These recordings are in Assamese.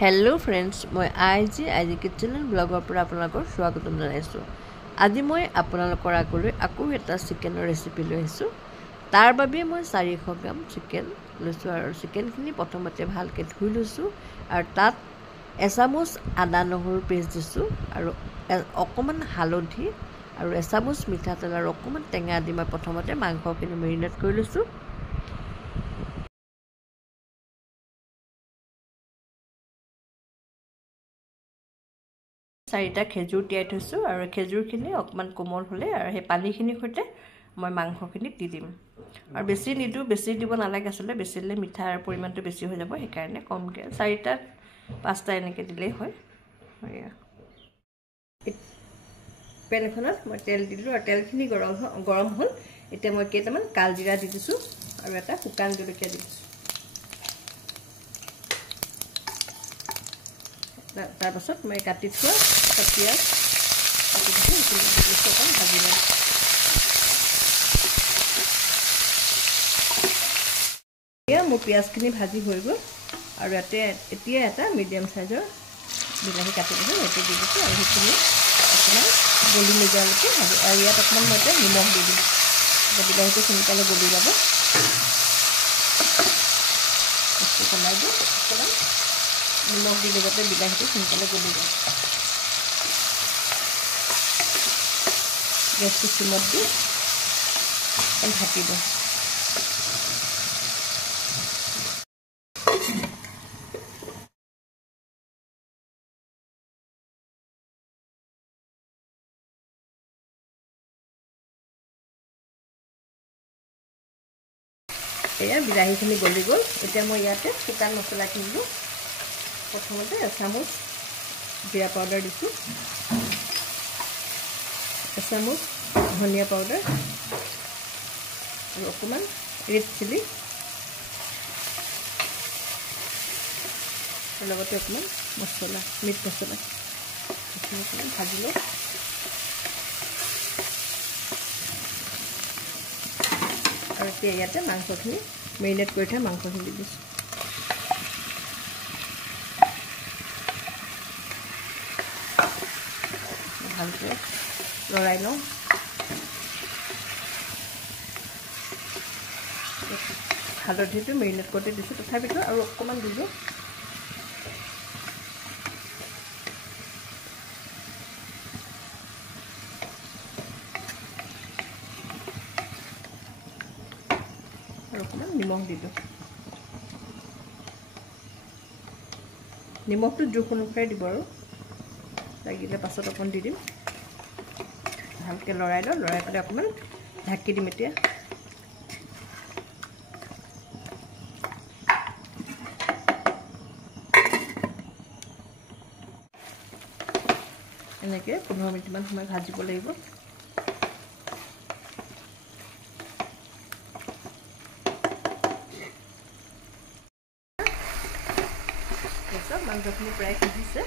हेलो फ्रेंड्स मैं आईजी किचन ब्लगर पर आपलोकर स्वागतम जानाइছোঁ। আজি मैं आपलोकर आको एटा चिकेনৰ रेसिपि লৈ আহিছোঁ। তাৰ বাবে মই 400 গ্ৰাম চিকেন লৈছোঁ আৰু চিকেনখিনি প্ৰথমতে ভালকৈ ধুই লৈছোঁ আৰু তাত এচামুচ আদা নহৰু পেষ্ট দিছোঁ আৰু অকণমান হালধি আৰু এচামুচ মিঠাতেল আৰু অকণমান টেঙা দি মই প্ৰথমতে মাংসখিনি মেৰিনেট কৰি লৈছোঁ। চাৰিটা খেজুৰ তিয়াই থৈছোঁ আৰু খেজুৰখিনি অকণমান কোমল হ'লে আৰু সেই পানীখিনিৰ সৈতে মই মাংসখিনি দি দিম আৰু বেছি নিদিওঁ, বেছি দিব নালাগে। আচলতে বেছি দিলে মিঠাৰ পৰিমাণটো বেছি হৈ যাব, সেইকাৰণে কমকৈ 4টা 5টা এনেকৈ দিলেই হয়। পেন এখনত মই তেল দিলোঁ আৰু তেলখিনি গৰম হ'ল। এতিয়া মই কেইটামান কালজিৰা দি দিছোঁ আৰু এটা শুকান জলকীয়া দি দিছোঁ। তাৰপাছত মই কাটি থোৱা এটা পিঁয়াজ কাটি দিছোঁ, অকণ ভাজি লওঁ। এতিয়া মোৰ পিঁয়াজখিনি ভাজি হৈ গ'ল আৰু এতিয়া এটা মিডিয়াম চাইজৰ বিলাহী কাটি দিছোঁ, সেইটো দি দিছোঁ আৰু সেইখিনি অকণমান গলি নোযোৱালৈকে ভাজি আৰু ইয়াত অকণমান মই এতিয়া নিমখ দি দিম, বিলাহীটো সোনকালে গলি যাব। কমাই দিওঁ, অকণমান নিমখ দিলে যাতে বিলাহীটো সোনকালে গলি যায়। গেছটো চিমত দি ঢাকি দিওঁ। এয়া বিলাহীখিনি গলি গ'ল। এতিয়া মই ইয়াতে শুকান মছলাখিনি দিওঁ। প্ৰথমতে এচামুচ জিৰা পাউডাৰ দিছোঁ, এচামুচ ধনিয়া পাউডাৰ আৰু অকণমান ৰেড চিলি আৰু লগতে অকণমান মছলা মিট মছলা অকণমান ভাজি লওঁ। আৰু এতিয়া ইয়াতে মাংসখিনি মেৰিনেট কৰি থোৱা মাংসখিনি দি দিছোঁ। ভালকৈ লৰাই লওঁ। হালধিটো মেৰিনেট কৰোঁতে দিছোঁ, তথাপিতো আৰু অকণমান দিলোঁ। আৰু অকণমান নিমখ দিলোঁ। নিমখটো জোখ অনুসাৰে দিব আৰু লাগিলে পাছত অকণ দি দিম। ভালকৈ লৰাই লওঁ, লৰাই পেলাই অকণমান ঢাকি দিম। এতিয়া এনেকৈ 15 মিনিটমান সময় ভাজিব লাগিব। মাংসখিনি প্ৰায় সিজিছে।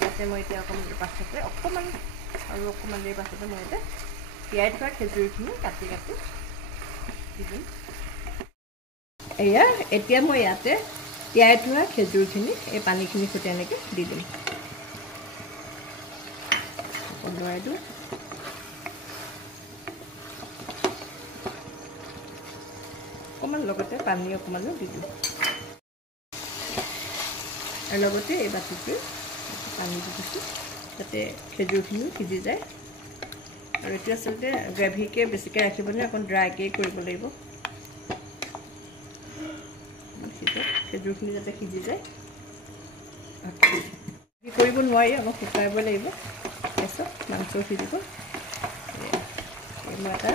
ইয়াতে মই এতিয়া অকণমান পাছতে অকণমান দেৰি পাছতে মই ইয়াতে তিয়াই থোৱা খেজুৰখিনি কাটি দি দিম। এয়া এতিয়া মই ইয়াতে তিয়াই থোৱা খেজুৰখিনি এই পানীখিনিৰ সৈতে এনেকৈ দি দিম। লৰাই দিওঁ। অকণমান লগতে পানী অকণমানো দি দিওঁ আৰু লগতে এই বাতিটোৱে পানী দি দিছোঁ যাতে খেজুৰখিনিও সিজি যায়। আৰু এইটো আচলতে গ্ৰেভিকৈ বেছিকৈ ৰাখিব নোৱাৰে, অকণ ড্ৰাইকৈ কৰিব লাগিব। খেজুৰখিনি যাতে সিজি যায়, কৰিব নোৱাৰি, অলপ শুকাব লাগিব। তাৰপিছত মাংস সিজিব। মই এটা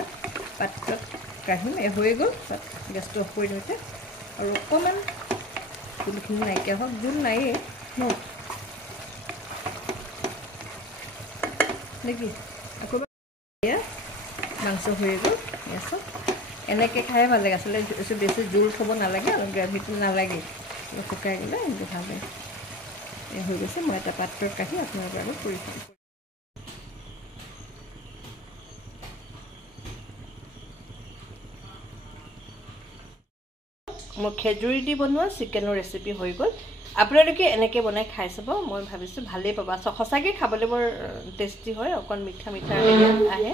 পাত্ৰত কাঢ়িম। হৈ গ'ল, তাত গেছটো অফ কৰি দিওঁতে আৰু অকণমান জোলখিনি নাইকিয়া হওক, জোল নায়েই ন নেকি। আকৌ এয়া মাংস হৈ গ'ল। গেছত এনেকৈ খাই ভাল লাগে। আচলতে বেছি জোল থ'ব নালাগে, অলপ গ্ৰেভিটো নালাগে, শুকাই গ'লে এনেকৈ ভাল লাগে। হৈ গৈছে। মই এটা পাত্ৰত কাঢ়ি আপোনালোকৰ আগত পৰিৱেশন কৰিম। মোৰ খেজুৰি দি বনোৱা চিকেনৰ ৰেচিপি হৈ গ'ল। আপোনালোকে এনেকৈ বনাই খাই চাব মই ভাবিছোঁ ভালেই পাব সঁচাকৈ খাবলৈ বৰ টেষ্টি হয় অকণ মিঠা মিঠা আহে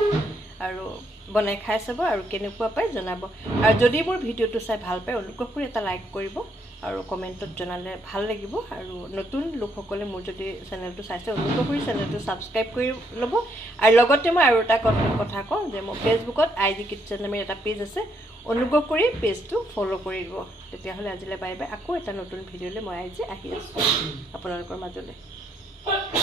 আৰু বনাই খাই চাব আৰু কেনেকুৱা পায় জনাব আৰু যদি মোৰ ভিডিঅ'টো চাই ভাল পায় অনুগ্ৰহ কৰি এটা লাইক কৰিব আৰু কমেণ্টত জনালে ভাল লাগিব আৰু নতুন লোকসকলে মোৰ যদি চেনেলটো চাইছে অনুগ্ৰহ কৰি চেনেলটো ছাবস্ক্ৰাইব কৰি ল'ব আৰু লগতে মই আৰু এটা কথা কওঁ যে মোৰ ফেচবুকত IG কিটচেন নামেৰ এটা পেজ আছে অনুগ্ৰহ কৰি পেজটো ফ'ল' কৰি দিব তেতিয়াহ'লে আজিলৈ বাই বাই আকৌ এটা নতুন ভিডিঅ'লৈ মই আজি আহি আছোঁ আপোনালোকৰ মাজলৈ